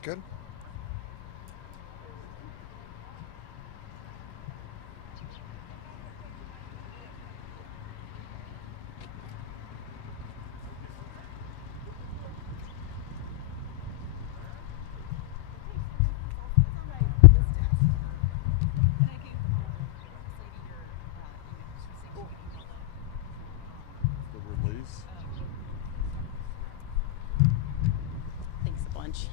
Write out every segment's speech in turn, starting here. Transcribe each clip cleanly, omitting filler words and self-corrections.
Good. The release. Thanks a bunch.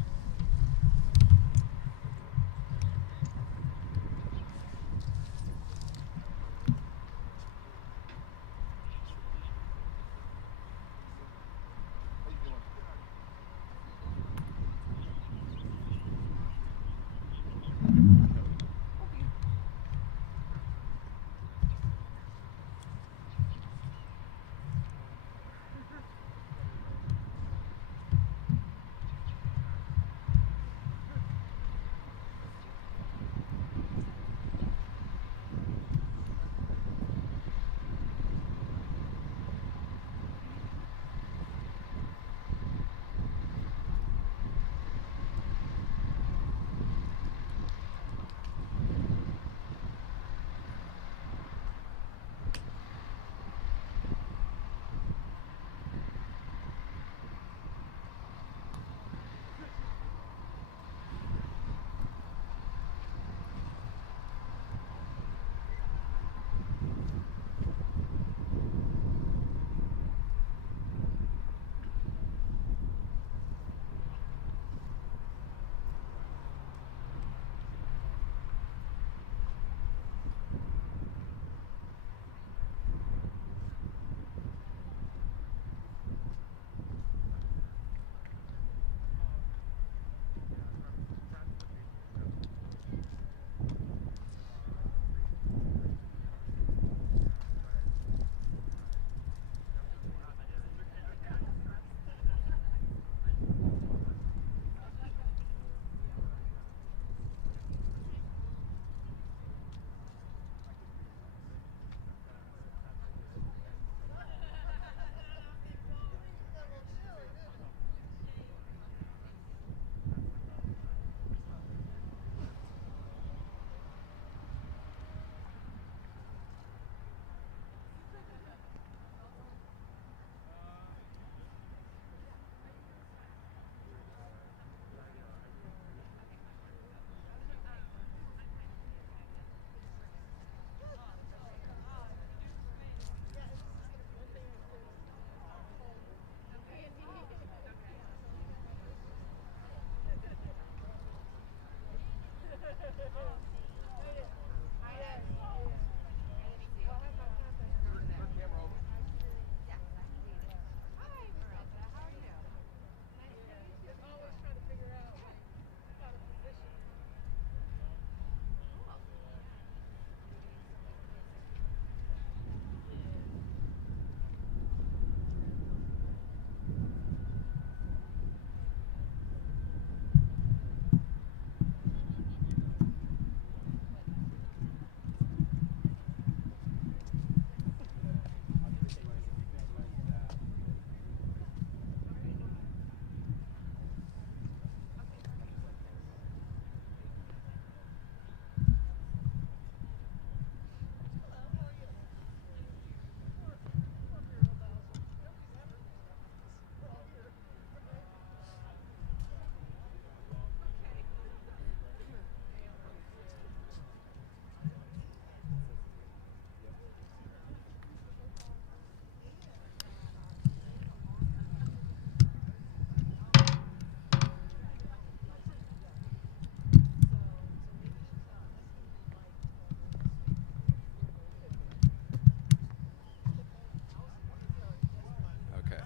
Okay.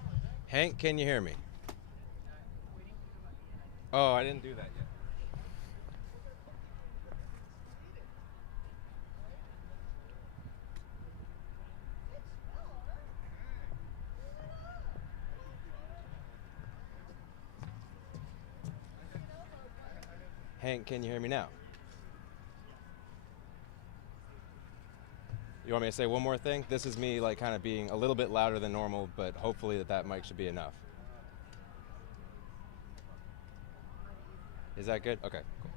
Hank, can you hear me? Oh, I didn't do that yet. Hank, can you hear me now? You want me to say one more thing? This is me like kind of being a little bit louder than normal, but hopefully that mic should be enough. Is that good? Okay, cool.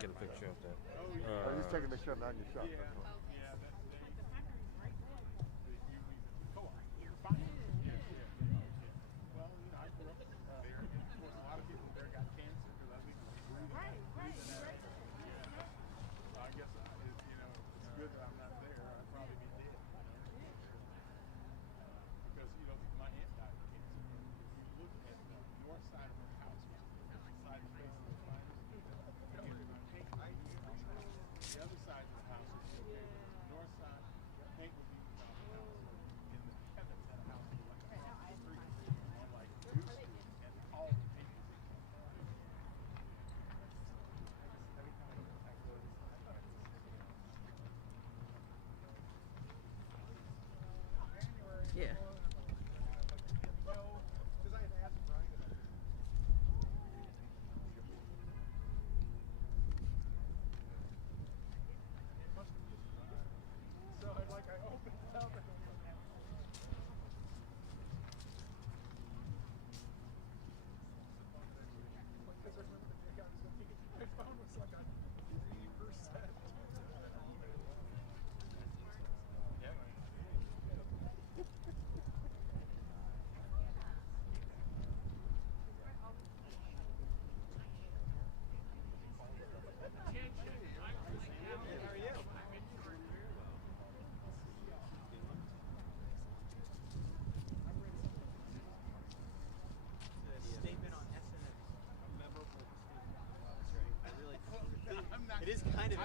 Get a picture of that. I'm just taking a picture of your shot. Yeah.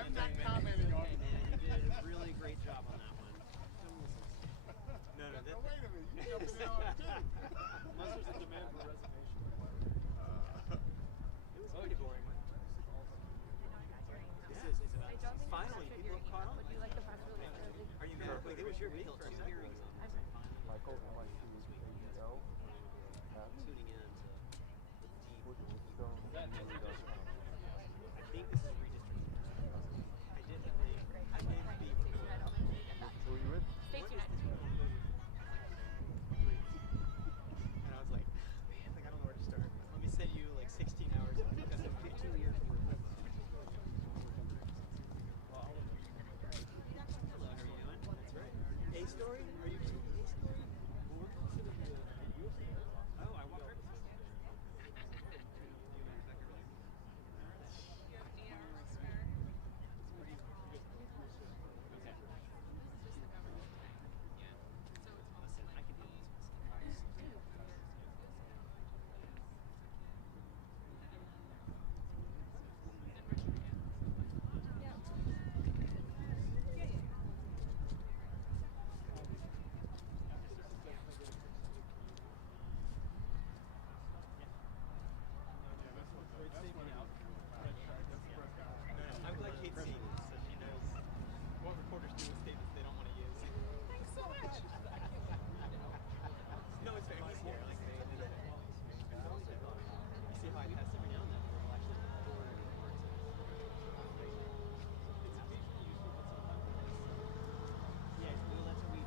I'm not commenting on it. Man, you did a really great job on that one. No, Wait a minute, you jumping in on it too. Unless there's a demand for reservation. it was pretty boring. It's finally people have caught on. Would you like the press release early? Are you mad? Wait, it was your real 2 hearings on this. Michael, like CEO, Tuning in to the deep. Stone. I think this is redistricting. I did the beef. Who are you with? Stay tuned. And I was like, man, like I don't know where to start. Let me send you like 16 hours because of 15 years worth of. Hello, how are you doing? That's right. A story? Are you doing A story? Oh, I walked right beside you. I'm glad Kate's seeing this, so she knows what reporters do with statements they don't want to use. Thanks so much. No, it's fair. He's here. Like, they ended up. You see how I pass every now and then. We'll actually record it. Yeah, well, that's what we.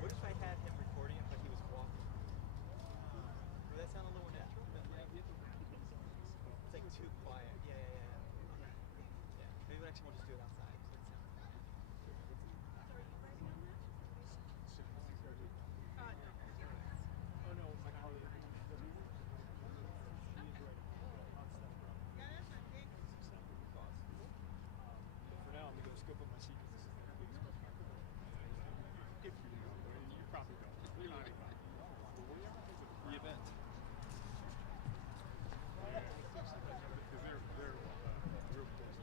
What if I had him recording it, but he was walking? Would that sound a little natural? It's like too quiet. Yeah. Maybe next time we'll just do it outside. For now, I'm going to go scope up my seat because this is the biggest question I've ever had. If you know, you probably don't. You're not even. The event. Because they're real close.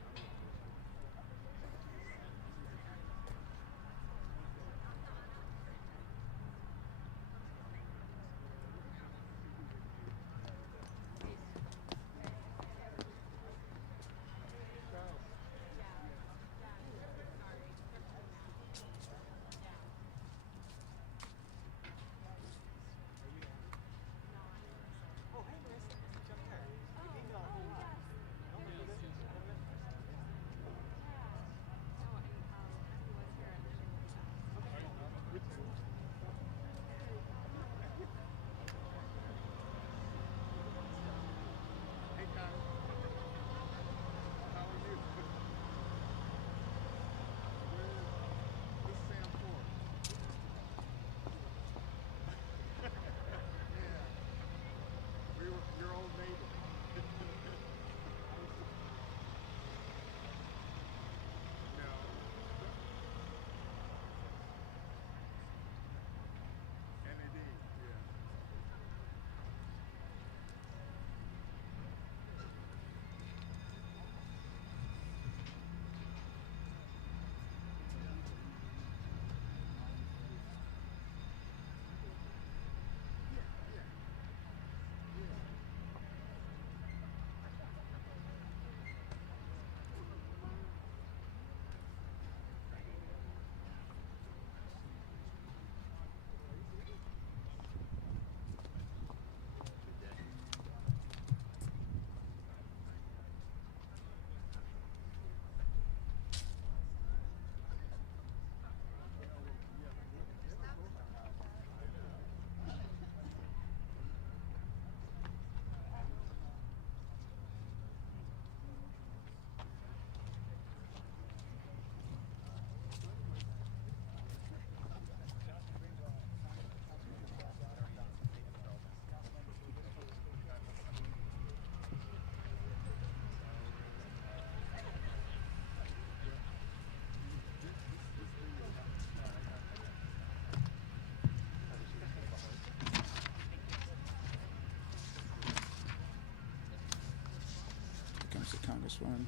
Congresswoman.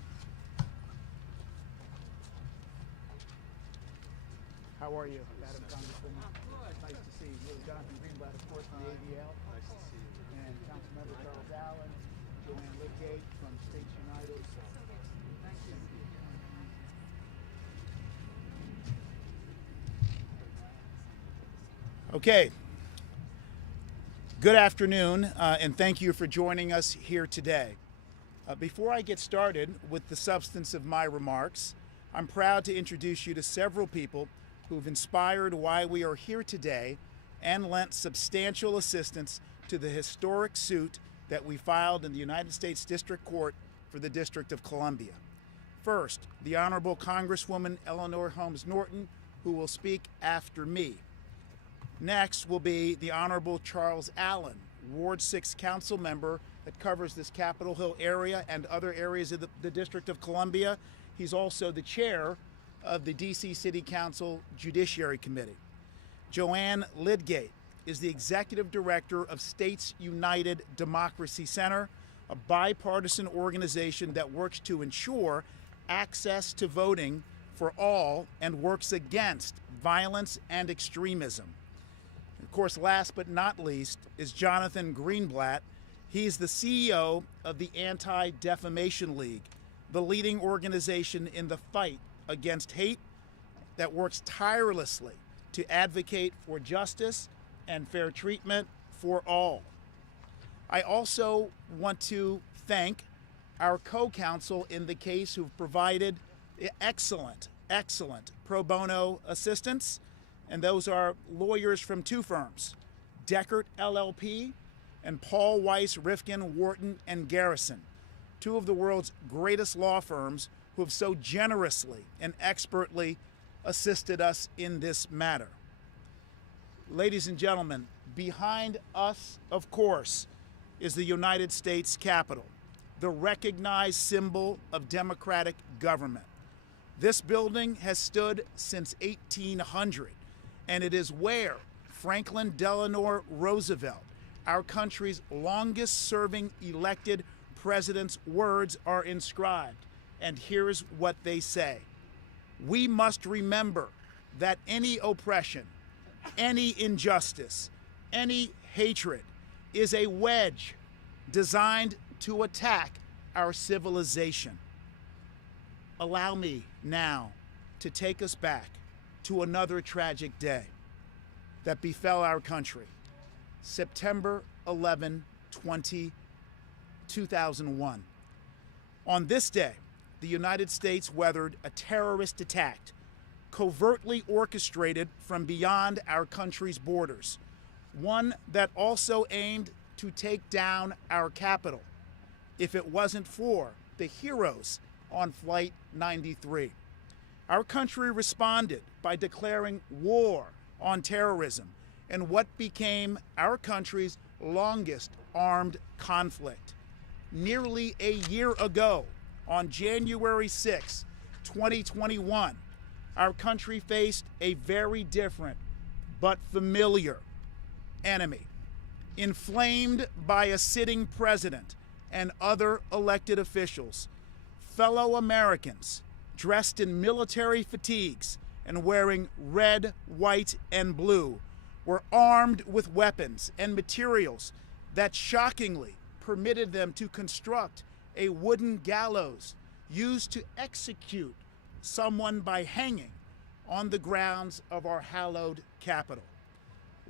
How are you, Madam Congresswoman? Nice to see you. Jonathan Greenblatt, of course, from the AVL. Nice to see you. And Councilmember Charles Allen, Joanne Lidgate from States United. Thank you. Okay. Good afternoon, and thank you for joining us here today. Before I get started with the substance of my remarks, I'm proud to introduce you to several people who've inspired why we are here today and lent substantial assistance to the historic suit that we filed in the United States District Court for the District of Columbia. First, the Honorable Congresswoman Eleanor Holmes Norton, who will speak after me. Next will be the Honorable Charles Allen, Ward 6 Council member that covers this Capitol Hill area and other areas of the District of Columbia. He's also the chair of the D.C. City Council Judiciary Committee. Joanne Lidgate is the executive director of States United Democracy Center, a bipartisan organization that works to ensure access to voting for all and works against violence and extremism. Of course, last but not least is Jonathan Greenblatt. He's the CEO of the Anti-Defamation League, the leading organization in the fight against hate that works tirelessly to advocate for justice and fair treatment for all. I also want to thank our co-counsel in the case who've provided excellent pro bono assistance, and those are lawyers from two firms, Deckert LLP and Paul Weiss, Rifkin, Wharton, and Garrison, two of the world's greatest law firms who have so generously and expertly assisted us in this matter. Ladies and gentlemen, behind us, of course, is the United States Capitol, the recognized symbol of democratic government. This building has stood since 1800, and it is where Franklin Delano Roosevelt, our country's longest-serving elected president's words are inscribed. And here's what they say: we must remember that any oppression, any injustice, any hatred is a wedge designed to attack our civilization. Allow me now to take us back to another tragic day that befell our country, September 11, 2001. On this day, the United States weathered a terrorist attack covertly orchestrated from beyond our country's borders, one that also aimed to take down our capital if it wasn't for the heroes on Flight 93. Our country responded by declaring war on terrorism in what became our country's longest armed conflict. Nearly a year ago, on January 6, 2021, our country faced a very different but familiar enemy, inflamed by a sitting president and other elected officials. Fellow Americans dressed in military fatigues and wearing red, white, and blue were armed with weapons and materials that shockingly permitted them to construct a wooden gallows used to execute someone by hanging on the grounds of our hallowed Capitol.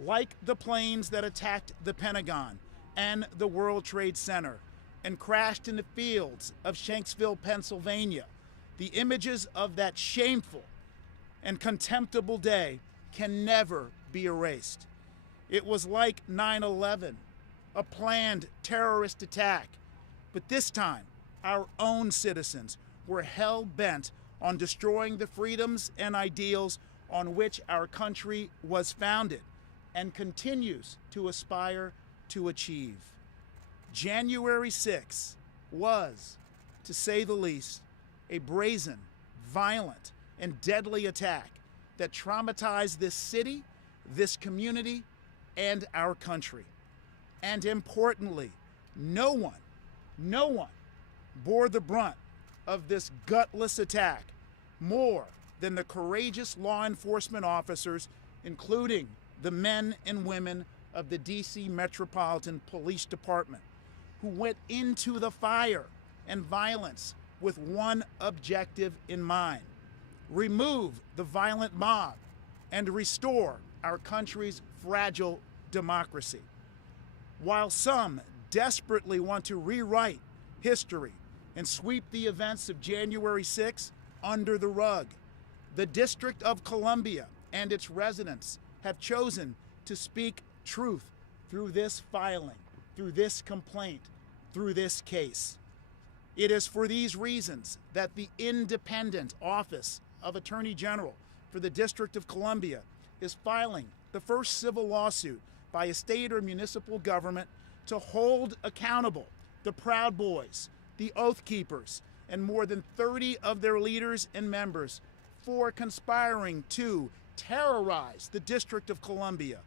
Like the planes that attacked the Pentagon and the World Trade Center and crashed in the fields of Shanksville, Pennsylvania, the images of that shameful and contemptible day can never be erased. It was like 9/11, a planned terrorist attack, but this time our own citizens were hell-bent on destroying the freedoms and ideals on which our country was founded and continues to aspire to achieve. January 6 was, to say the least, a brazen, violent, and deadly attack that traumatized this city, this community, and our country. And importantly, no one bore the brunt of this gutless attack more than the courageous law enforcement officers, including the men and women of the D.C. Metropolitan Police Department, who went into the fire and violence with one objective in mind: remove the violent mob and restore our country's fragile democracy. While some desperately want to rewrite history and sweep the events of January 6 under the rug, the District of Columbia and its residents have chosen to speak truth through this filing, through this complaint, through this case. It is for these reasons that the independent Office of Attorney General for the District of Columbia is filing the first civil lawsuit by a state or municipal government to hold accountable the Proud Boys, the Oath Keepers, and more than 30 of their leaders and members for conspiring to terrorize the District of Columbia,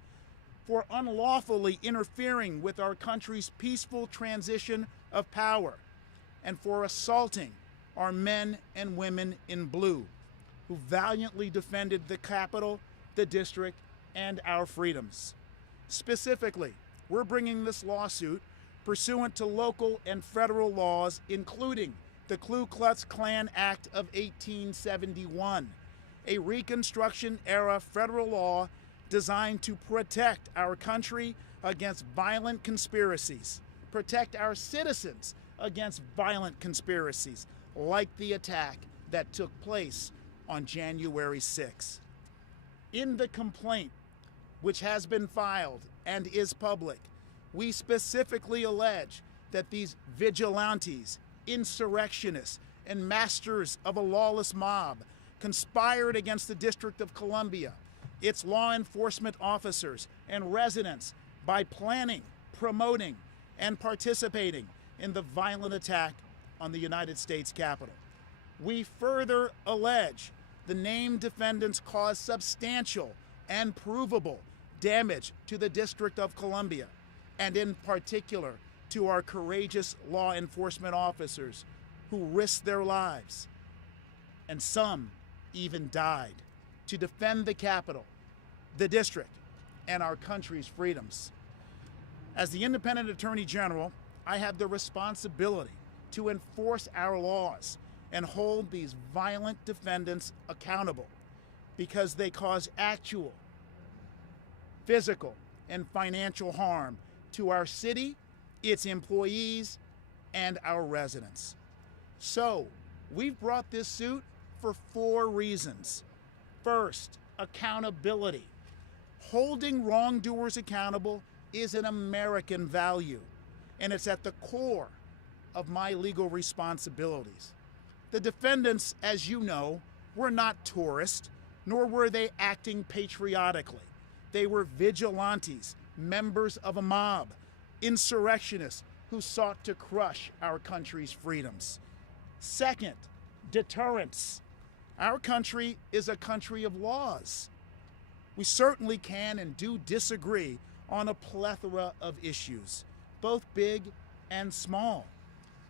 for unlawfully interfering with our country's peaceful transition of power, and for assaulting our men and women in blue who valiantly defended the Capitol, the district, and our freedoms. Specifically, we're bringing this lawsuit pursuant to local and federal laws, including the Ku Klux Klan Act of 1871, a Reconstruction-era federal law designed to protect our country against violent conspiracies, protect our citizens against violent conspiracies, like the attack that took place on January 6. In the complaint, which has been filed and is public, we specifically allege that these vigilantes, insurrectionists, and masters of a lawless mob conspired against the District of Columbia, its law enforcement officers, and residents by planning, promoting, and participating in the violent attack on the United States Capitol. We further allege the named defendants caused substantial and provable damage to the District of Columbia, and in particular to our courageous law enforcement officers who risked their lives, and some even died, to defend the Capitol, the district, and our country's freedoms. As the independent Attorney General, I have the responsibility to enforce our laws and hold these violent defendants accountable because they cause actual physical and financial harm to our city, its employees, and our residents. So, we've brought this suit for 4 reasons. First, accountability. Holding wrongdoers accountable is an American value, and it's at the core of my legal responsibilities. The defendants, as you know, were not tourists, nor were they acting patriotically. They were vigilantes, members of a mob, insurrectionists who sought to crush our country's freedoms. Second, deterrence. Our country is a country of laws. We certainly can and do disagree on a plethora of issues, both big and small.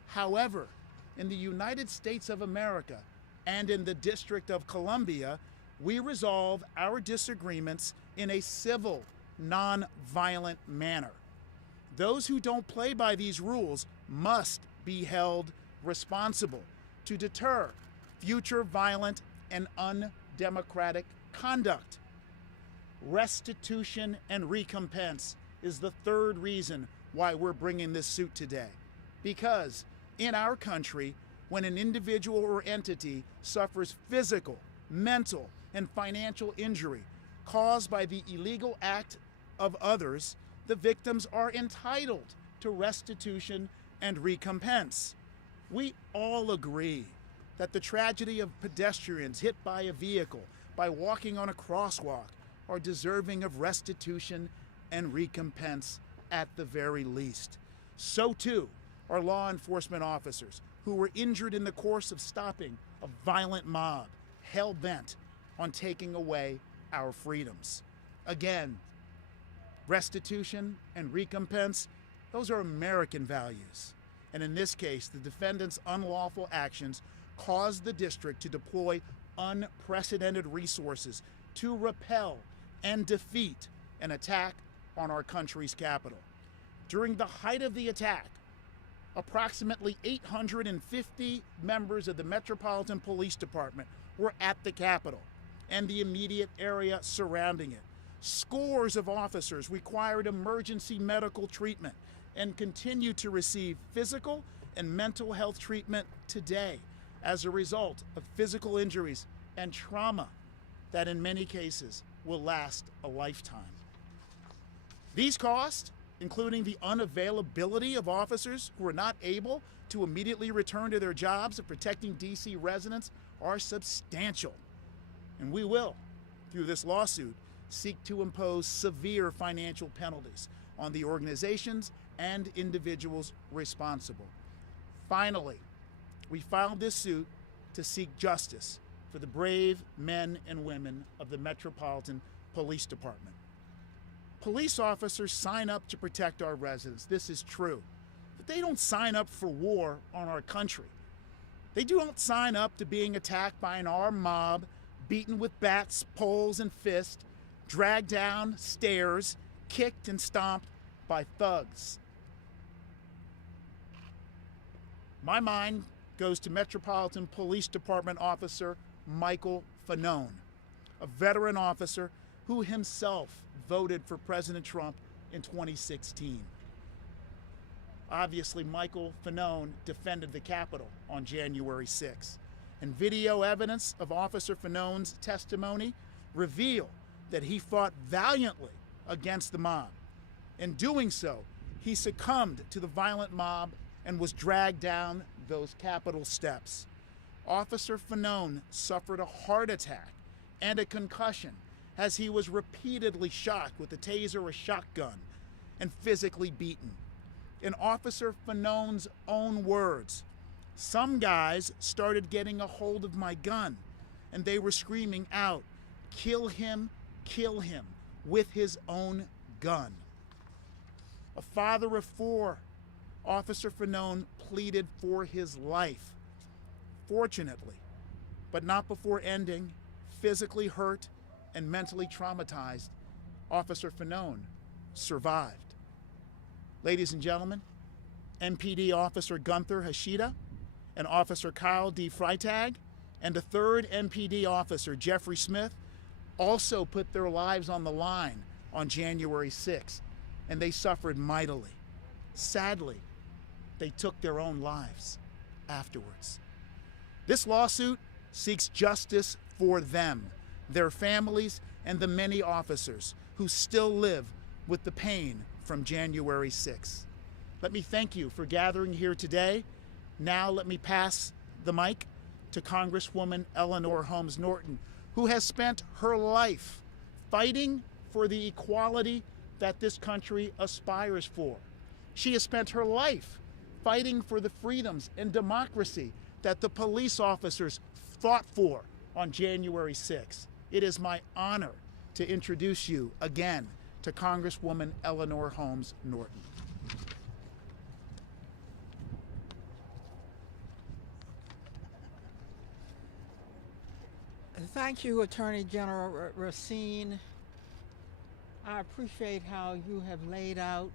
However, in the United States of America and in the District of Columbia, we resolve our disagreements in a civil, non-violent manner. Those who don't play by these rules must be held responsible to deter future violent and undemocratic conduct. Restitution and recompense is the third reason why we're bringing this suit today. Because in our country, when an individual or entity suffers physical, mental, and financial injury caused by the illegal act of others, the victims are entitled to restitution and recompense. We all agree that the tragedy of pedestrians hit by a vehicle by walking on a crosswalk are deserving of restitution and recompense at the very least. So too are law enforcement officers who were injured in the course of stopping a violent mob hell-bent on taking away our freedoms. Again, restitution and recompense, those are American values. And in this case, the defendant's unlawful actions caused the district to deploy unprecedented resources to repel and defeat an attack on our country's capital. During the height of the attack, approximately 850 members of the Metropolitan Police Department were at the Capitol and the immediate area surrounding it. Scores of officers required emergency medical treatment and continue to receive physical and mental health treatment today as a result of physical injuries and trauma that in many cases will last a lifetime. These costs, including the unavailability of officers who are not able to immediately return to their jobs of protecting D.C. residents, are substantial. And we will, through this lawsuit, seek to impose severe financial penalties on the organizations and individuals responsible. Finally, we filed this suit to seek justice for the brave men and women of the Metropolitan Police Department. Police officers sign up to protect our residents. This is true. But they don't sign up for war on our country. They don't sign up to being attacked by an armed mob, beaten with bats, poles, and fists, dragged down stairs, kicked and stomped by thugs. My mind goes to Metropolitan Police Department officer Michael Fanon, a veteran officer who himself voted for President Trump in 2016. Obviously, Michael Fanon defended the Capitol on January 6, and video evidence of Officer Fanon's testimony reveal that he fought valiantly against the mob. In doing so, he succumbed to the violent mob and was dragged down those Capitol steps. Officer Fanon suffered a heart attack and a concussion as he was repeatedly shot with a taser or shotgun and physically beaten. In Officer Fanon's own words, "Some guys started getting a hold of my gun and they were screaming out, 'Kill him, kill him,' with his own gun." A father of four, Officer Fanon pleaded for his life. Fortunately, but not before ending, physically hurt and mentally traumatized, Officer Fanon survived. Ladies and gentlemen, MPD Officer Gunther Hashida and Officer Kyle D. Freitag and a third MPD officer, Jeffrey Smith, also put their lives on the line on January 6th, and they suffered mightily. Sadly, they took their own lives afterwards. This lawsuit seeks justice for them, their families, and the many officers who still live with the pain from January 6th. Let me thank you for gathering here today. Now let me pass the mic to Congresswoman Eleanor Holmes Norton, who has spent her life fighting for the equality that this country aspires for. She has spent her life fighting for the freedoms and democracy that the police officers fought for on January 6th. It is my honor to introduce you again to Congresswoman Eleanor Holmes Norton. Thank you, Attorney General Racine. I appreciate how you have laid out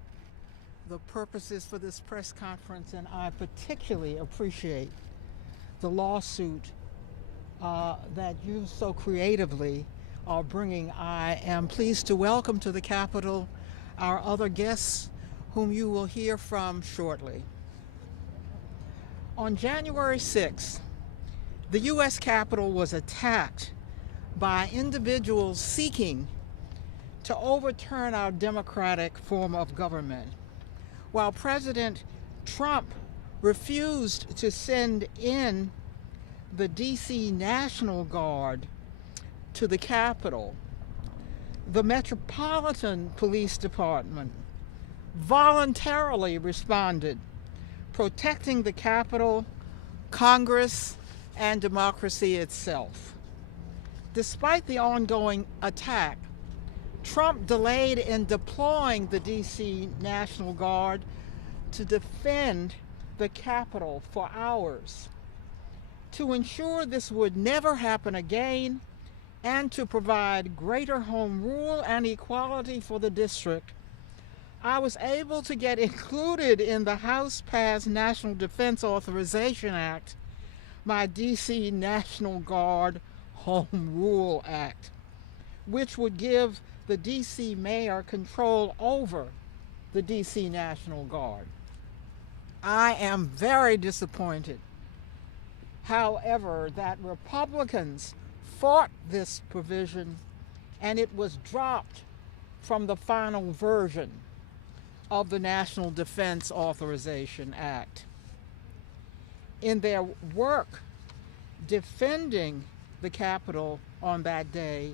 the purposes for this press conference, and I particularly appreciate the lawsuit that you so creatively are bringing. I am pleased to welcome to the Capitol our other guests, whom you will hear from shortly. On January 6th, the U.S. Capitol was attacked by individuals seeking to overturn our democratic form of government, while President Trump refused to send in the D.C. National Guard to the Capitol. The Metropolitan Police Department voluntarily responded, protecting the Capitol, Congress, and democracy itself. Despite the ongoing attack, Trump delayed in deploying the D.C. National Guard to defend the Capitol for hours to ensure this would never happen again and to provide greater home rule and equality for the district, I was able to get included in the House-passed National Defense Authorization Act, my D.C. National Guard Home Rule Act, which would give the D.C. mayor control over the D.C. National Guard. I am very disappointed, however, that Republicans fought this provision and it was dropped from the final version of the National Defense Authorization Act. In their work defending the Capitol on that day,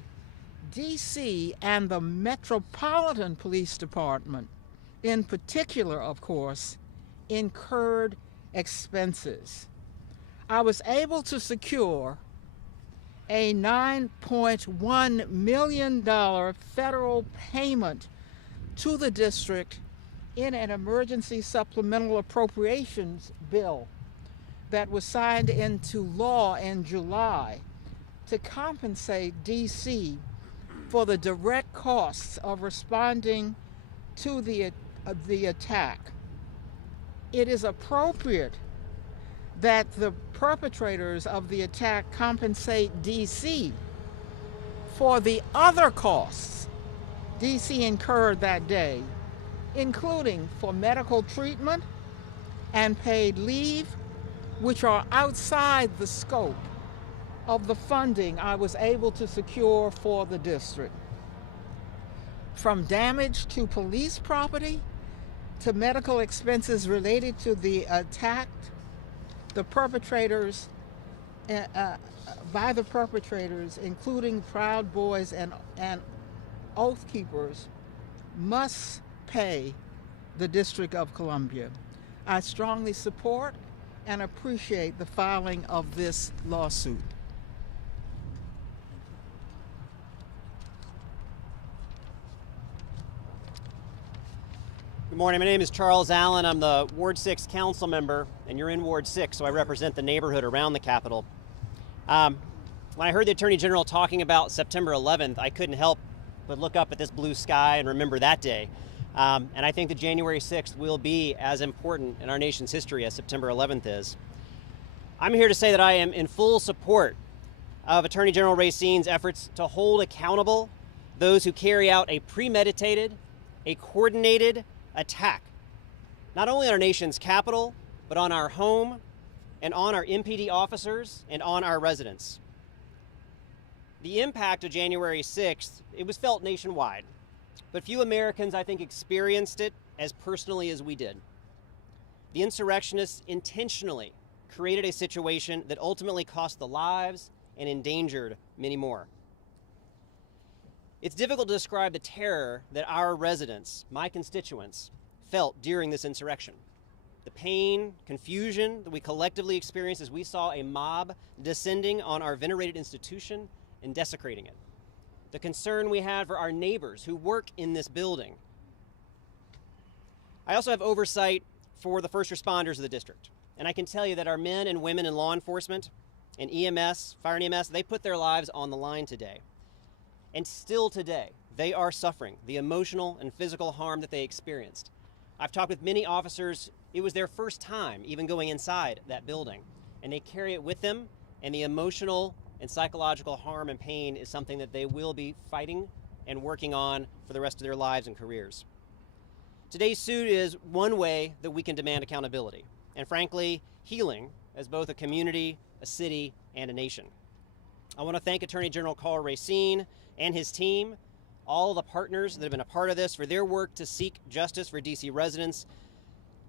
D.C. and the Metropolitan Police Department, in particular, of course, incurred expenses. I was able to secure a $9.1 million federal payment to the district in an emergency supplemental appropriations bill that was signed into law in July to compensate D.C. for the direct costs of responding to the attack. It is appropriate that the perpetrators of the attack compensate D.C. for the other costs D.C. incurred that day, including for medical treatment and paid leave, which are outside the scope of the funding I was able to secure for the district. From damage to police property to medical expenses related to the attack, the perpetrators, by the perpetrators, including Proud Boys and Oath Keepers, must pay the District of Columbia. I strongly support and appreciate the filing of this lawsuit. Good morning. My name is Charles Allen. I'm the Ward 6 council member, and you're in Ward 6, so I represent the neighborhood around the Capitol. When I heard the Attorney General talking about September 11th, I couldn't help but look up at this blue sky and remember that day. And I think that January 6th will be as important in our nation's history as September 11th is. I'm here to say that I am in full support of Attorney General Racine's efforts to hold accountable those who carry out a premeditated, a coordinated attack, not only on our nation's capital, but on our home and on our MPD officers and on our residents. The impact of January 6th, it was felt nationwide, but few Americans, I think, experienced it as personally as we did. The insurrectionists intentionally created a situation that ultimately cost the lives and endangered many more. It's difficult to describe the terror that our residents, my constituents, felt during this insurrection. The pain, confusion that we collectively experienced as we saw a mob descending on our venerated institution and desecrating it. The concern we had for our neighbors who work in this building. I also have oversight for the first responders of the district. And I can tell you that our men and women in law enforcement and EMS, fire and EMS, they put their lives on the line today. And still today, they are suffering the emotional and physical harm that they experienced. I've talked with many officers, it was their first time even going inside that building, and they carry it with them, and the emotional and psychological harm and pain is something that they will be fighting and working on for the rest of their lives and careers. Today's suit is one way that we can demand accountability, and frankly, healing as both a community, a city, and a nation. I want to thank Attorney General Karl Racine and his team, all the partners that have been a part of this, for their work to seek justice for DC residents,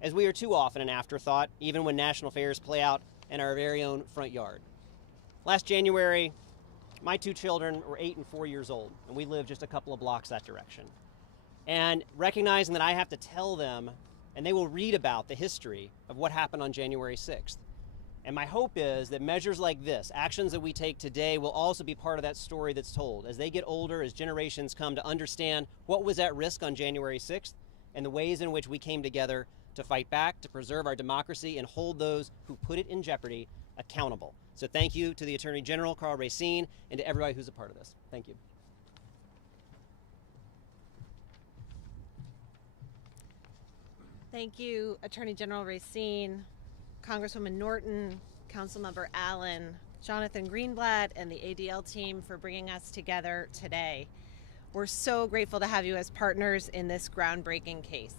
as we are too often an afterthought, even when national fairs play out in our very own front yard. Last January, my two children were 8 and 4 years old, and we lived just a couple of blocks that direction. And recognizing that I have to tell them, and they will read about the history of what happened on January 6th. And my hope is that measures like this, actions that we take today, will also be part of that story that's told as they get older, as generations come to understand what was at risk on January 6th and the ways in which we came together to fight back, to preserve our democracy, and hold those who put it in jeopardy accountable. So thank you to the Attorney General, Karl Racine, and to everybody who's a part of this. Thank you. Thank you, Attorney General Racine, Congresswoman Norton, Councilmember Allen, Jonathan Greenblatt, and the ADL team for bringing us together today. We're so grateful to have you as partners in this groundbreaking case.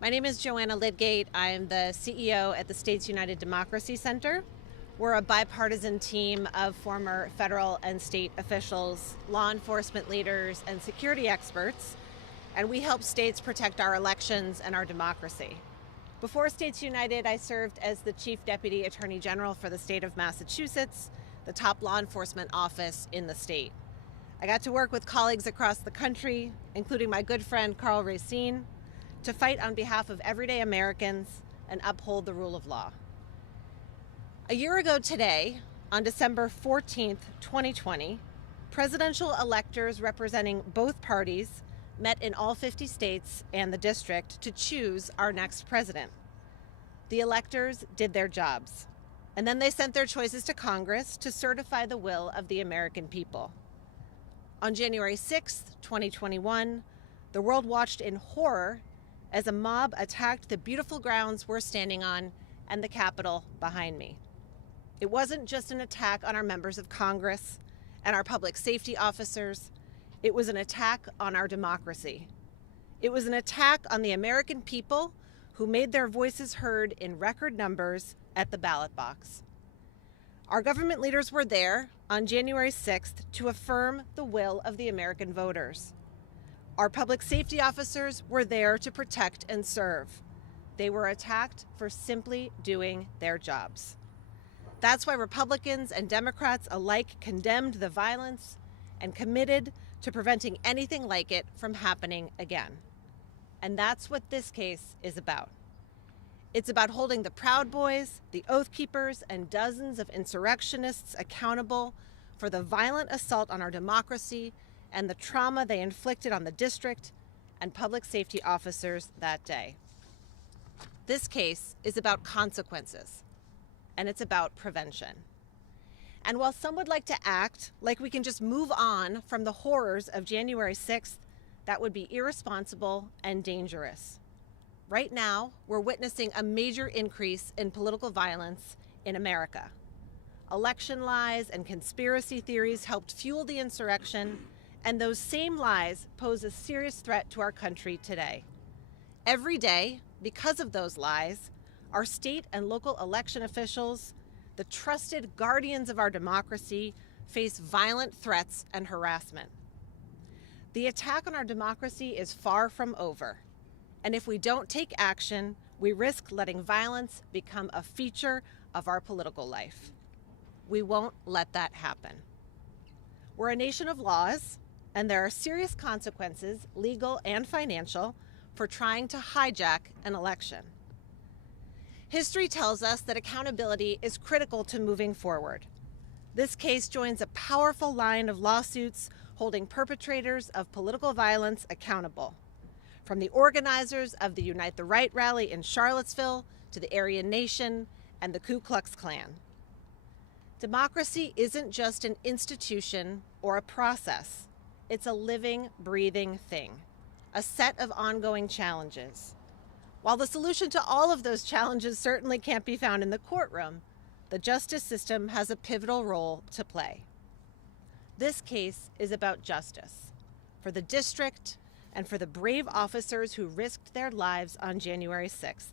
My name is Joanna Lidgate. I am the CEO at the States United Democracy Center. We're a bipartisan team of former federal and state officials, law enforcement leaders, and security experts, and we help states protect our elections and our democracy. Before States United, I served as the Chief Deputy Attorney General for the state of Massachusetts, the top law enforcement office in the state. I got to work with colleagues across the country, including my good friend Karl Racine, to fight on behalf of everyday Americans and uphold the rule of law. A year ago today, on December 14th, 2020, presidential electors representing both parties met in all 50 states and the district to choose our next president. The electors did their jobs, and then they sent their choices to Congress to certify the will of the American people. On January 6th, 2021, the world watched in horror as a mob attacked the beautiful grounds we're standing on and the Capitol behind me. It wasn't just an attack on our members of Congress and our public safety officers. It was an attack on our democracy. It was an attack on the American people who made their voices heard in record numbers at the ballot box. Our government leaders were there on January 6th to affirm the will of the American voters. Our public safety officers were there to protect and serve. They were attacked for simply doing their jobs. That's why Republicans and Democrats alike condemned the violence and committed to preventing anything like it from happening again. And that's what this case is about. It's about holding the Proud Boys, the Oath Keepers, and dozens of insurrectionists accountable for the violent assault on our democracy and the trauma they inflicted on the district and public safety officers that day. This case is about consequences, and it's about prevention. And while some would like to act like we can just move on from the horrors of January 6th, that would be irresponsible and dangerous. Right now, we're witnessing a major increase in political violence in America. Election lies and conspiracy theories helped fuel the insurrection, and those same lies pose a serious threat to our country today. Every day, because of those lies, our state and local election officials, the trusted guardians of our democracy, face violent threats and harassment. The attack on our democracy is far from over, and if we don't take action, we risk letting violence become a feature of our political life. We won't let that happen. We're a nation of laws, and there are serious consequences, legal and financial, for trying to hijack an election. History tells us that accountability is critical to moving forward. This case joins a powerful line of lawsuits holding perpetrators of political violence accountable, from the organizers of the Unite the Right rally in Charlottesville to the Aryan Nation and the Ku Klux Klan. Democracy isn't just an institution or a process. It's a living, breathing thing, a set of ongoing challenges. While the solution to all of those challenges certainly can't be found in the courtroom, the justice system has a pivotal role to play. This case is about justice for the district and for the brave officers who risked their lives on January 6th.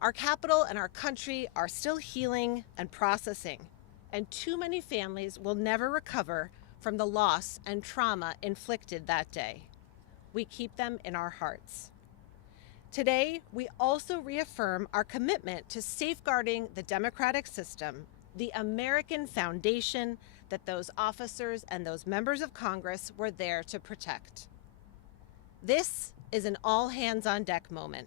Our capital and our country are still healing and processing, and too many families will never recover from the loss and trauma inflicted that day. We keep them in our hearts. Today, we also reaffirm our commitment to safeguarding the democratic system, the American foundation that those officers and those members of Congress were there to protect. This is an all-hands-on-deck moment.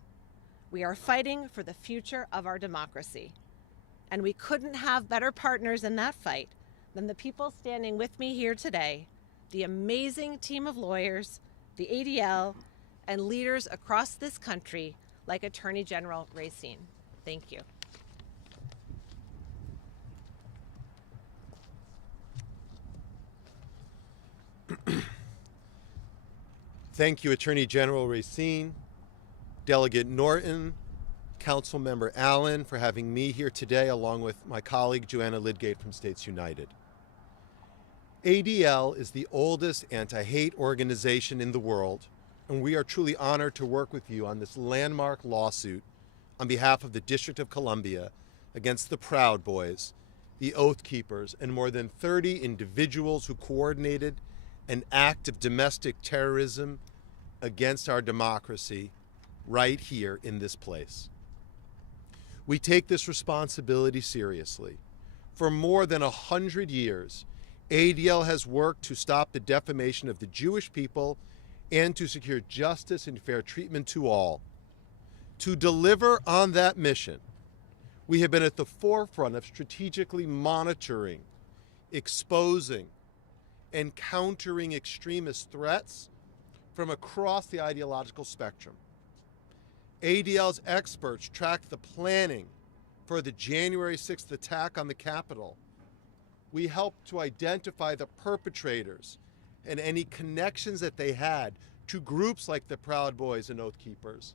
We are fighting for the future of our democracy, and we couldn't have better partners in that fight than the people standing with me here today, the amazing team of lawyers, the ADL, and leaders across this country like Attorney General Racine. Thank you. Thank you, Attorney General Racine, Delegate Norton, Councilmember Allen, for having me here today, along with my colleague Joanna Lidgate from States United. ADL is the oldest anti-hate organization in the world, and we are truly honored to work with you on this landmark lawsuit on behalf of the District of Columbia against the Proud Boys, the Oath Keepers, and more than 30 individuals who coordinated an act of domestic terrorism against our democracy right here in this place. We take this responsibility seriously. For more than 100 years, ADL has worked to stop the defamation of the Jewish people and to secure justice and fair treatment to all. To deliver on that mission, we have been at the forefront of strategically monitoring, exposing, and countering extremist threats from across the ideological spectrum. ADL's experts tracked the planning for the January 6th attack on the Capitol. We helped to identify the perpetrators and any connections that they had to groups like the Proud Boys and Oath Keepers.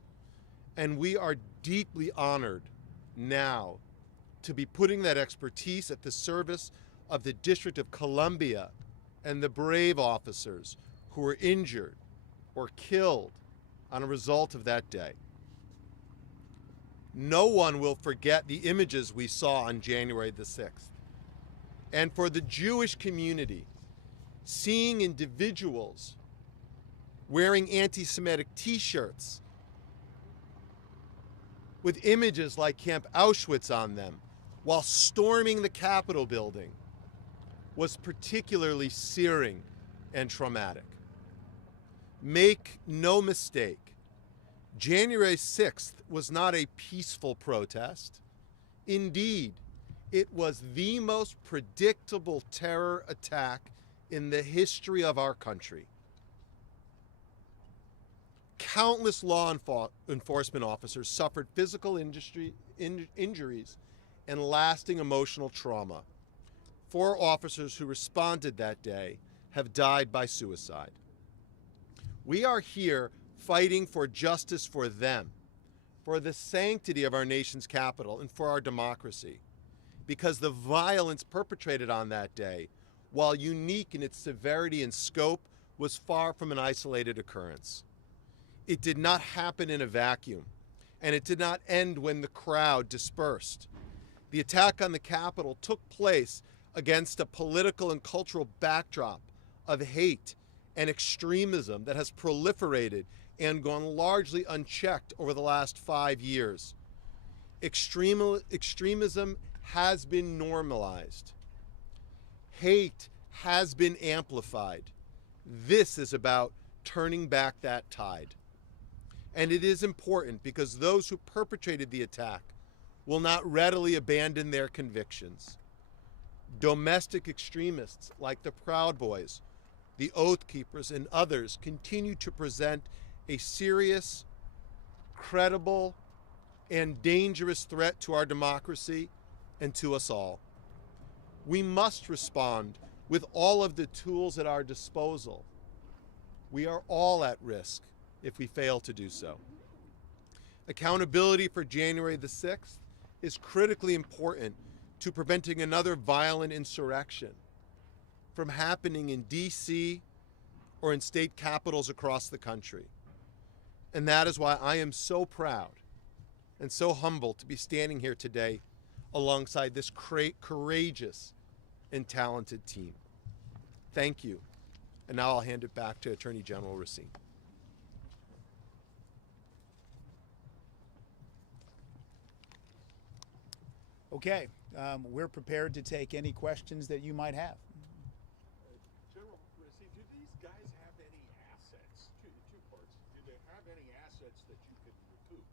And we are deeply honored now to be putting that expertise at the service of the District of Columbia and the brave officers who were injured or killed on a result of that day. No one will forget the images we saw on January the 6th. And for the Jewish community, seeing individuals wearing anti-Semitic t-shirts with images like Camp Auschwitz on them while storming the Capitol building was particularly searing and traumatic. Make no mistake, January 6th was not a peaceful protest. Indeed, it was the most predictable terror attack in the history of our country. Countless law enforcement officers suffered physical injuries and lasting emotional trauma. 4 officers who responded that day have died by suicide. We are here fighting for justice for them, for the sanctity of our nation's capital, and for our democracy, because the violence perpetrated on that day, while unique in its severity and scope, was far from an isolated occurrence. It did not happen in a vacuum, and it did not end when the crowd dispersed. The attack on the Capitol took place against a political and cultural backdrop of hate and extremism that has proliferated and gone largely unchecked over the last 5 years. Extremism has been normalized. Hate has been amplified. This is about turning back that tide. And it is important because those who perpetrated the attack will not readily abandon their convictions. Domestic extremists like the Proud Boys, the Oath Keepers, and others continue to present a serious, credible, and dangerous threat to our democracy and to us all. We must respond with all of the tools at our disposal. We are all at risk if we fail to do so. Accountability for January the 6th is critically important to preventing another violent insurrection from happening in D.C. or in state capitals across the country. And that is why I am so proud and so humbled to be standing here today alongside this courageous and talented team. Thank you. And now I'll hand it back to Attorney General Racine. Okay, we're prepared to take any questions that you might have. General Racine, do these guys have any assets? Two parts. Do they have any assets that you could recoup?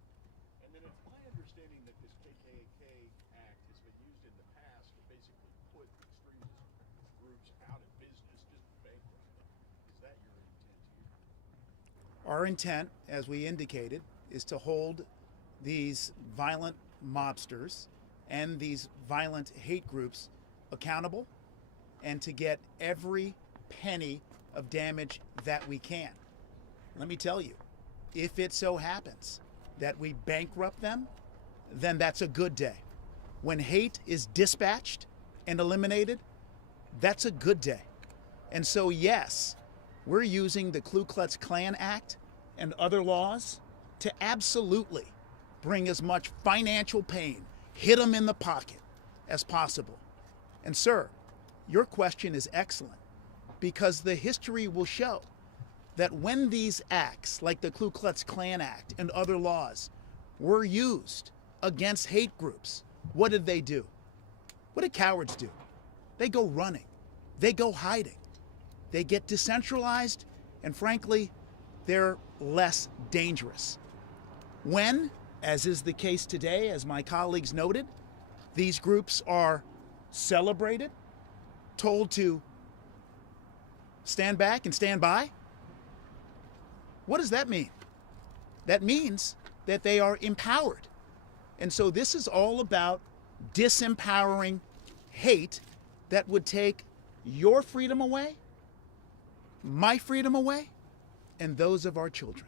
And then it's my understanding that this KKK Act has been used in the past to basically put extremist groups out of business, just bankrupt them. Is that your intent here? Our intent, as we indicated, is to hold these violent mobsters and these violent hate groups accountable and to get every penny of damage that we can. Let me tell you, if it so happens that we bankrupt them, then that's a good day. When hate is dispatched and eliminated, that's a good day. And so, yes, we're using the Ku Klux Klan Act and other laws to absolutely bring as much financial pain, hit them in the pocket as possible. And sir, your question is excellent because the history will show that when these acts, like the Ku Klux Klan Act and other laws, were used against hate groups, what did they do? What did cowards do? They go running. They go hiding. They get decentralized, and frankly, they're less dangerous. When, as is the case today, as my colleagues noted, these groups are celebrated, told to stand back and stand by, what does that mean? That means that they are empowered. And so this is all about disempowering hate that would take your freedom away, my freedom away, and those of our children.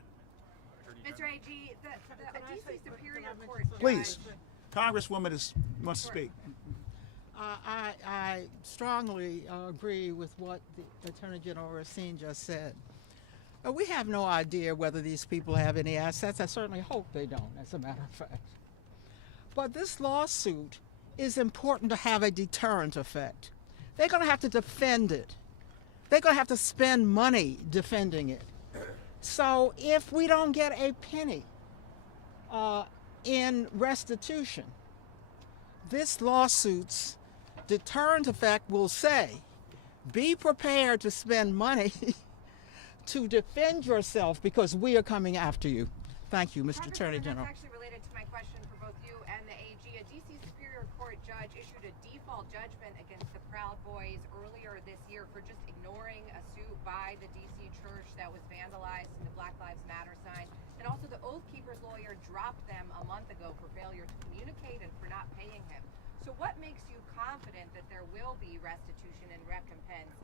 Mr. AG, the DC Superior Court judge. Please, Congresswoman wants to speak. I strongly agree with what the Attorney General Racine just said. We have no idea whether these people have any assets. I certainly hope they don't, as a matter of fact. But this lawsuit is important to have a deterrent effect. They're going to have to defend it. They're going to have to spend money defending it. So if we don't get a penny in restitution, this lawsuit's deterrent effect will say, be prepared to spend money to defend yourself because we are coming after you. Thank you, Mr. Attorney General. That's actually related to my question for both you and the AG. A DC Superior Court judge issued a default judgment against the Proud Boys earlier this year for just ignoring a suit by the DC church that was vandalized in the Black Lives Matter sign. And also the Oath Keepers lawyer dropped them a month ago for failure to communicate and for not paying him. So what makes you confident that there will be restitution and recompense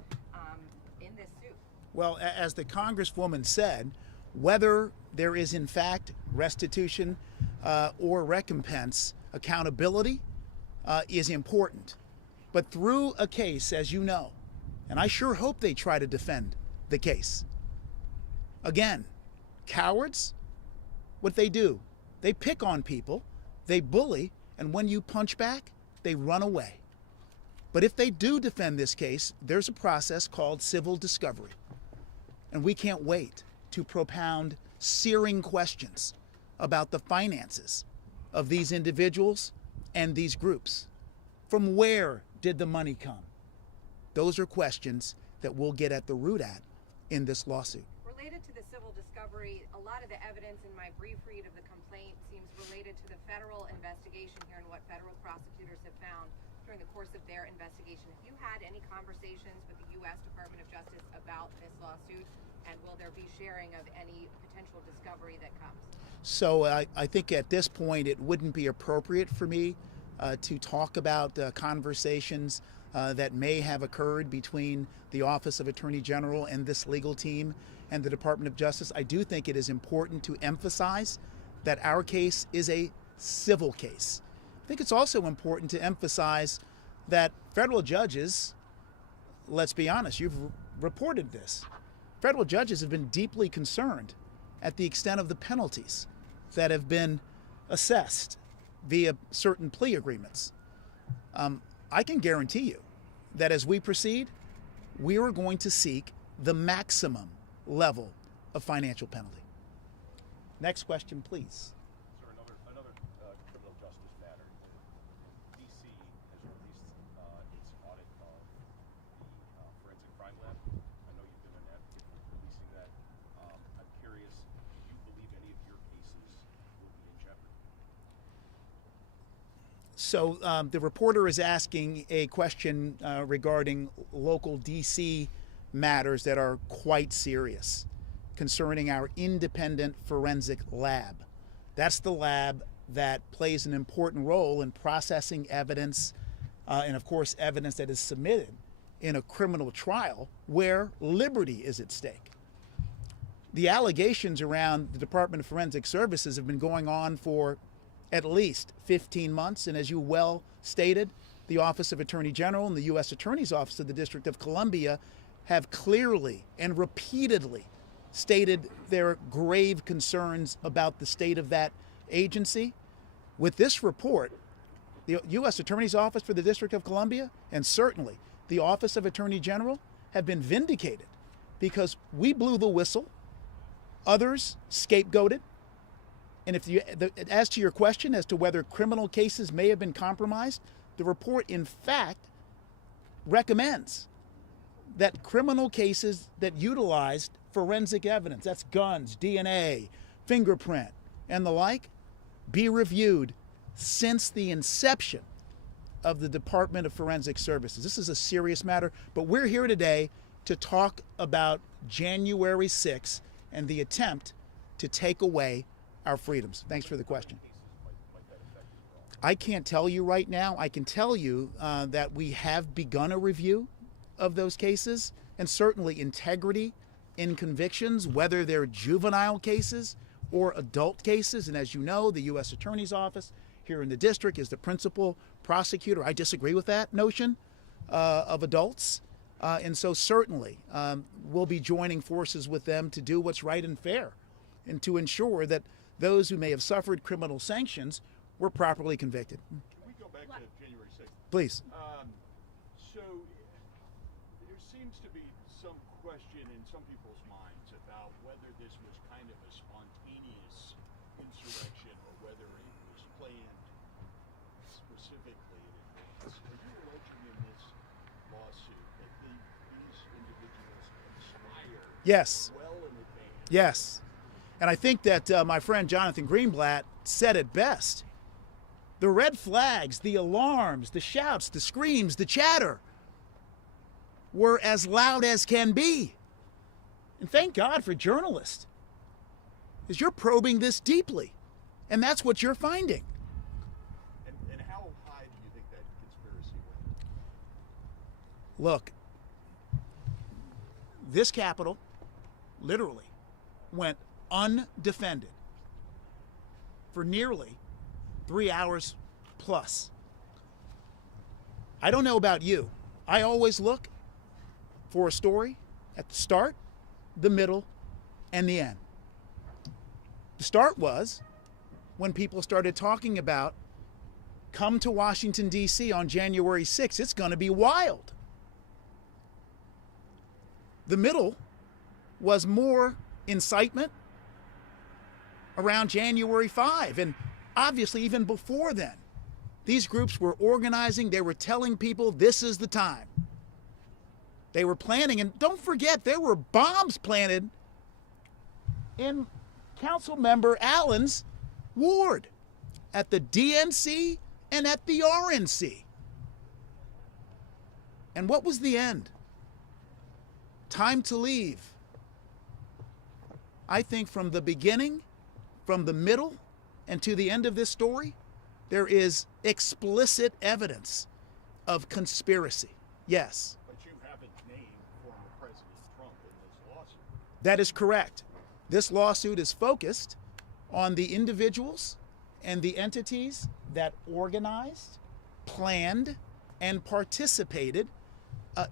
in this suit? Well, as the Congresswoman said, whether there is in fact restitution or recompense, accountability is important. But through a case, as you know, and I sure hope they try to defend the case. Again, cowards, what they do, they pick on people, they bully, and when you punch back, they run away. But if they do defend this case, there's a process called civil discovery. And we can't wait to propound searing questions about the finances of these individuals and these groups. From where did the money come? Those are questions that we'll get at the root at in this lawsuit. Related to the civil discovery, a lot of the evidence in my brief read of the complaint seems related to the federal investigation here and what federal prosecutors have found during the course of their investigation. Have you had any conversations with the U.S. Department of Justice about this lawsuit, and will there be sharing of any potential discovery that comes? So I think at this point it wouldn't be appropriate for me to talk about conversations that may have occurred between the Office of Attorney General and this legal team and the Department of Justice. I do think it is important to emphasize that our case is a civil case. I think it's also important to emphasize that federal judges, let's be honest, you've reported this, federal judges have been deeply concerned at the extent of the penalties that have been assessed via certain plea agreements. I can guarantee you that as we proceed, we are going to seek the maximum level of financial penalty. Next question, please. Sir, another criminal justice matter. DC has released its audit of the forensic crime lab. I know you've been an advocate for releasing that. I'm curious, do you believe any of your cases will be in jeopardy? So the reporter is asking a question regarding local DC matters that are quite serious concerning our independent forensic lab. That's the lab that plays an important role in processing evidence and, of course, evidence that is submitted in a criminal trial where liberty is at stake. The allegations around the Department of Forensic Services have been going on for at least 15 months, and as you well stated, the Office of Attorney General and the U.S. Attorney's Office of the District of Columbia have clearly and repeatedly stated their grave concerns about the state of that agency. With this report, the U.S. Attorney's Office for the District of Columbia and certainly the Office of Attorney General have been vindicated because we blew the whistle, others scapegoated. And as to your question as to whether criminal cases may have been compromised, the report in fact recommends that criminal cases that utilized forensic evidence, that's guns, DNA, fingerprint, and the like, be reviewed since the inception of the Department of Forensic Services. This is a serious matter, but we're here today to talk about January 6th and the attempt to take away our freedoms. Thanks for the question. I can't tell you right now. I can tell you that we have begun a review of those cases, and certainly integrity in convictions, whether they're juvenile cases or adult cases. And as you know, the U.S. Attorney's Office here in the district is the principal prosecutor. I disagree with that notion of adults. And so certainly we'll be joining forces with them to do what's right and fair and to ensure that those who may have suffered criminal sanctions were properly convicted. Can we go back to January 6th? Please. So there seems to be some question in some people's minds about whether this was kind of a spontaneous insurrection or whether it was planned specifically in advance. Are you alleging in this lawsuit that these individuals conspired Yes. well in advance? Yes. And I think that my friend Jonathan Greenblatt said it best. The red flags, the alarms, the shouts, the screams, the chatter were as loud as can be. And thank God for journalists, because you're probing this deeply. And that's what you're finding. And how high do you think that conspiracy went? Look, this Capitol literally went undefended for nearly 3 hours plus. I don't know about you. I always look for a story at the start, the middle, and the end. The start was when people started talking about come to Washington, D.C. on January 6th. It's going to be wild. The middle was more incitement around January 5, and obviously even before then. These groups were organizing, they were telling people this is the time. They were planning, and don't forget, there were bombs planted in Council Member Allen's ward at the DNC and at the RNC. And what was the end? Time to leave. I think from the beginning, from the middle, and to the end of this story, there is explicit evidence of conspiracy. Yes. But you haven't named former President Trump in this lawsuit. That is correct. This lawsuit is focused on the individuals and the entities that organized, planned, and participated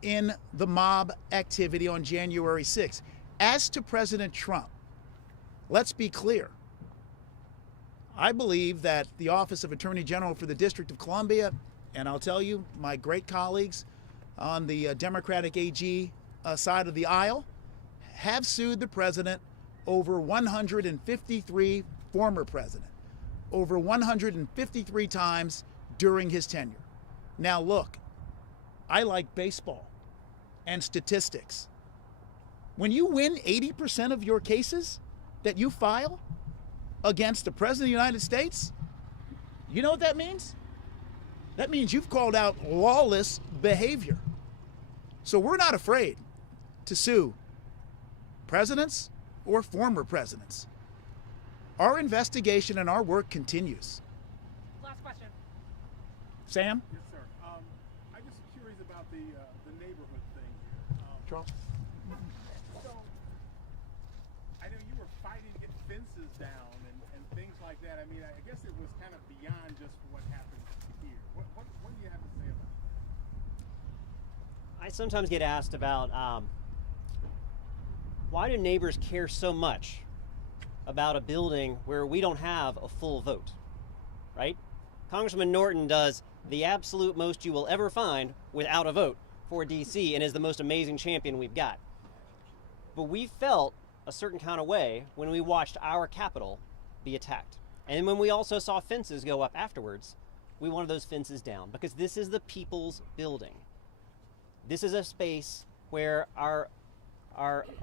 in the mob activity on January 6th. As to President Trump, let's be clear. I believe that the Office of Attorney General for the District of Columbia, and I'll tell you, my great colleagues on the Democratic AG side of the aisle, have sued the president over 153 former president, over 153 times during his tenure. Now look, I like baseball and statistics. When you win 80% of your cases that you file against the President of the United States, you know what that means? That means you've called out lawless behavior. So we're not afraid to sue presidents or former presidents. Our investigation and our work continues. Sam? Yes, sir. I'm just curious about the neighborhood thing here. Charles? So, I know you were fighting to get fences down and things like that. I mean, I guess it was kind of beyond just what happened here. What do you have to say about that? I sometimes get asked about why do neighbors care so much about a building where we don't have a full vote, right? Congressman Norton does the absolute most you will ever find without a vote for DC and is the most amazing champion we've got. But we felt a certain kind of way when we watched our Capitol be attacked. And when we also saw fences go up afterwards, we wanted those fences down because this is the people's building. This is a space where our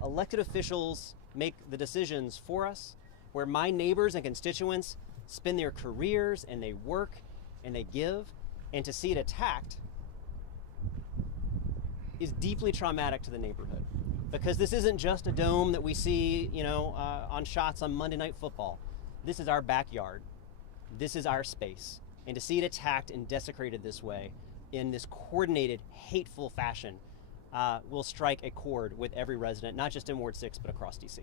elected officials make the decisions for us, where my neighbors and constituents spend their careers and they work and they give, and to see it attacked is deeply traumatic to the neighborhood. Because this isn't just a dome that we see, on shots on Monday Night Football. This is our backyard. This is our space. And to see it attacked and desecrated this way, in this coordinated, hateful fashion, will strike a chord with every resident, not just in Ward 6, but across DC.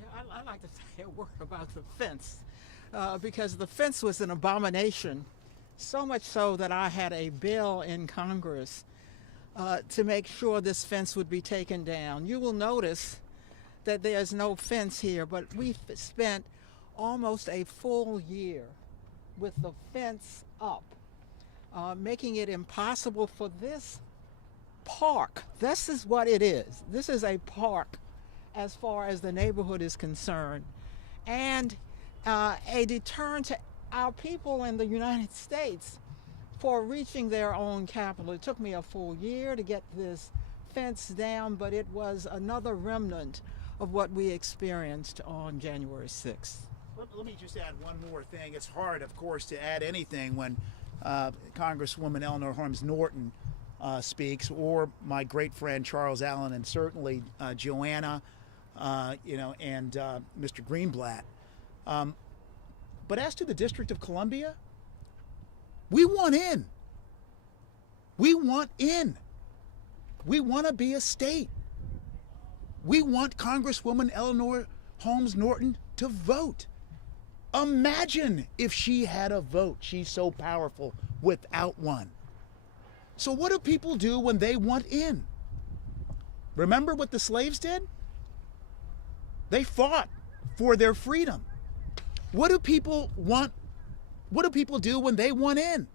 Yeah, I'd like to say a word about the fence, because the fence was an abomination, so much so that I had a bill in Congress to make sure this fence would be taken down. You will notice that there's no fence here, but we spent almost a full year with the fence up, making it impossible for this park. This is what it is. This is a park as far as the neighborhood is concerned, and a deterrent to our people in the United States for reaching their own capital. It took me a full year to get this fence down, but it was another remnant of what we experienced on January 6th. Let me just add one more thing. It's hard, of course, to add anything when Congresswoman Eleanor Holmes Norton speaks, or my great friend Charles Allen, and certainly Joanna, and Mr. Greenblatt. But as to the District of Columbia, we want in. We want in. We want to be a state. We want Congresswoman Eleanor Holmes Norton to vote. Imagine if she had a vote. She's so powerful without one. So what do people do when they want in? Remember what the slaves did? They fought for their freedom. What do people want? What do people do when they want in?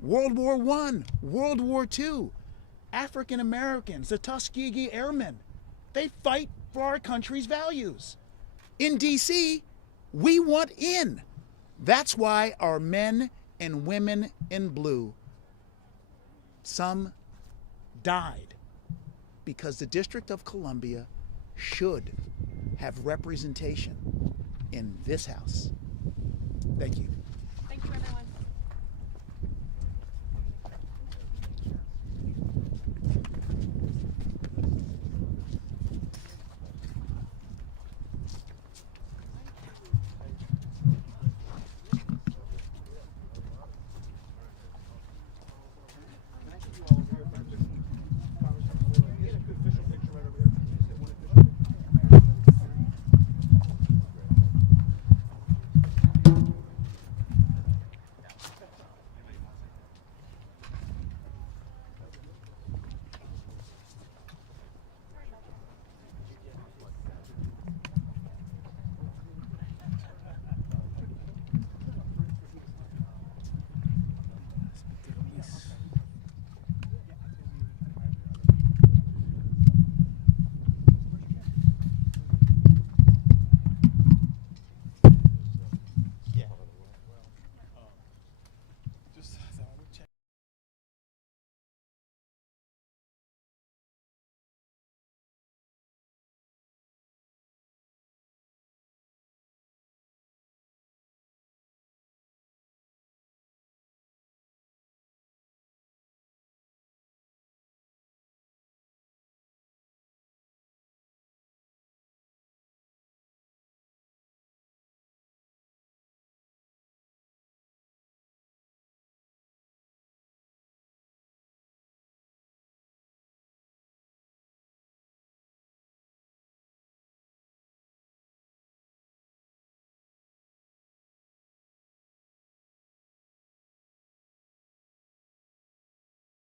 World War I, World War II, African Americans, the Tuskegee Airmen, they fight for our country's values. In DC, we want in. That's why our men and women in blue, some died, because the District of Columbia should have representation in this House. Thank you.